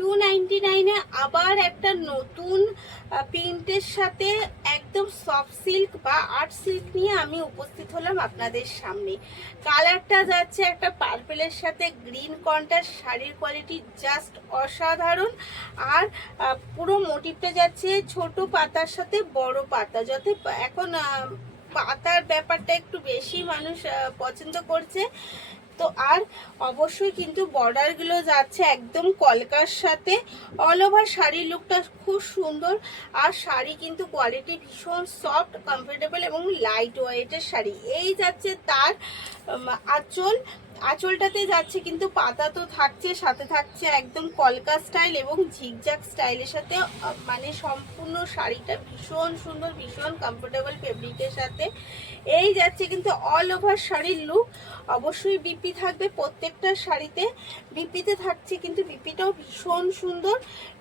299 আবার একটা নতুন প্রিন্টের সাথে একদম সফট সিল্ক বা আর্ট সিল্ক নিয়ে আমি উপস্থিত হলাম আপনাদের সামনে। কালারটা যাচ্ছে একটা পার্পেলের সাথে গ্রিন কন্ট্রাস্ট, শাড়ির কোয়ালিটি জাস্ট অসাধারণ। আর পুরো মোটিভটা যাচ্ছে ছোট পাতার সাথে বড় পাতা, যাতে এখন পাতার ব্যাপারটা একটু বেশি মানুষ পছন্দ করছে। তো আর অবশ্যই কিন্তু বর্ডারগুলো যাচ্ছে একদম কলকার সাথে। অল ওভার শাড়ির লুকটা খুব সুন্দর। আর শাড়ি কিন্তু কোয়ালিটি ভীষণ সফট, কমফোর্টেবল এবং লাইট ওয়েটের শাড়ি। এই যাচ্ছে তার আঁচল। আঁচলটাতে যাচ্ছে কিন্তু পাতা তো থাকছে, সাথে থাকছে একদম কলকা স্টাইল এবং ঝিকঝাক স্টাইলের সাথে। মানে সম্পূর্ণ শাড়িটা ভীষণ সুন্দর, ভীষণ কমফোর্টেবল ফেব্রিকের সাথে। এই যাচ্ছে কিন্তু অল ওভার শাড়ির লুক। অবশ্যই বিপি থাকবে প্রত্যেকটা শাড়িতে। বিপিতে থাকছে কিন্তু বিপিটাও ভীষণ সুন্দর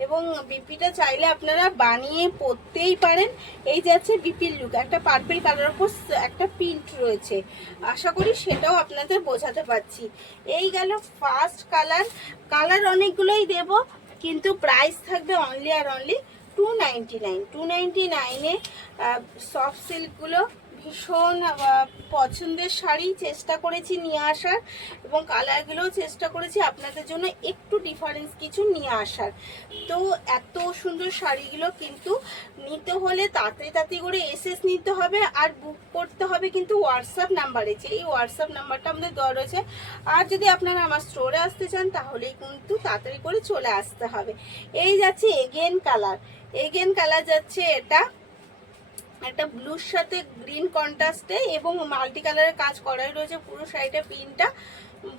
এবং বিপিটা চাইলে আপনারা বানিয়ে পরতেই পারেন। এই যাচ্ছে বিপির লুক। একটা পার্পল কালার উপর একটা প্রিন্ট রয়েছে, আশা করি সেটাও আপনাদের বোঝাতে পারছি। এই গেল ফার্স্ট কালার। কালার অনেকগুলোই দেব, কিন্তু প্রাইস থাকবে অনলি আর অনলি 299। 299-এ সফট সিল্কগুলো ভীষণ পছন্দের শাড়ি চেষ্টা করেছি নিয়ে আসার, এবং কালারগুলোও চেষ্টা করেছি আপনাদের জন্য একটু ডিফারেন্স কিছু নিয়ে আসার। তো এত সুন্দর শাড়িগুলো কিন্তু নিতে হলে তাড়াতাড়ি করে এসএস নিতে হবে, আর বুক করতে হবে কিন্তু হোয়াটসঅ্যাপ নাম্বারে, যে এই হোয়াটসঅ্যাপ নাম্বারটা আমাদের দেওয়া রয়েছে। আর যদি আপনারা আমার স্টোরে আসতে চান তাহলেই কিন্তু তাড়াতাড়ি করে চলে আসতে হবে। এই যাচ্ছে এগেন কালার। এগেন কালার যাচ্ছে এটা একটা ব্লুর সাথে গ্রিন কন্ট্রাস্টে এবং মাল্টি কালারের কাজ করাই রয়েছে পুরো শাড়িটা। প্রিন্টটা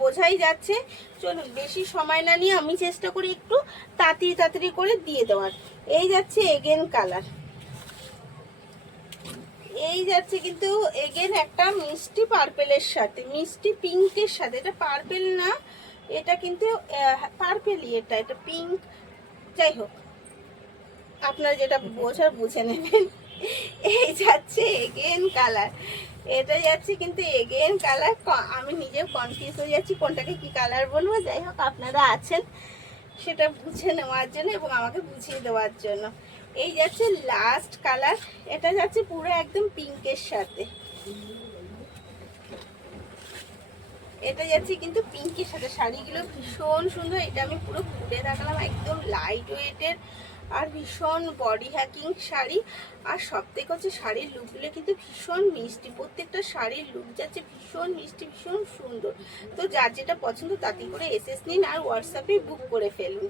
বোঝাই যাচ্ছে। চলুন বেশি সময় না নিয়ে আমি চেষ্টা করি একটু তাড়াতাড়ি করে দিয়ে দেওয়ার। এই যাচ্ছে এগেন কালার। এই যাচ্ছে কিন্তু এগেন একটা মিষ্টি পার্পেলের সাথে, মিষ্টি পিঙ্কের সাথে। এটা পার্পেল না, এটা কিন্তু পার্পেলই, এটা পিঙ্ক। যাই হোক, আপনারা যেটা বোঝার বুঝে নেবেন। এই যাচ্ছে এগেন কালার। এটা যাচ্ছে কিন্তু এগেন কালার। আমি নিজেও কনফিউজ হয়ে যাচ্ছি কোনটাকে কি কালার বলবো। যাই হোক, আপনারা আছেন সেটা বুঝে নেওয়ার জন্য এবং আমাকে বুঝিয়ে দেওয়ার জন্য। এই যাচ্ছে লাস্ট কালার। এটা যাচ্ছে পুরো একদম পিঙ্কের সাথে। এটা যাচ্ছে কিন্তু পিঙ্কের সাথে। শাড়িগুলো ভীষণ সুন্দর। এটা আমি পুরো খুলে দেখালাম, একদম লাইট ওয়েটের আর ভীষণ বডি হ্যাকিং শাড়ি। আর সব থেকে হচ্ছে শাড়ির লুকগুলো কিন্তু ভীষণ মিষ্টি। প্রত্যেকটা শাড়ির লুক যাচ্ছে ভীষণ মিষ্টি, ভীষণ সুন্দর। তো যার যেটা পছন্দ তাতে করে এসএস নিন আর হোয়াটসঅ্যাপে বুক করে ফেলুন।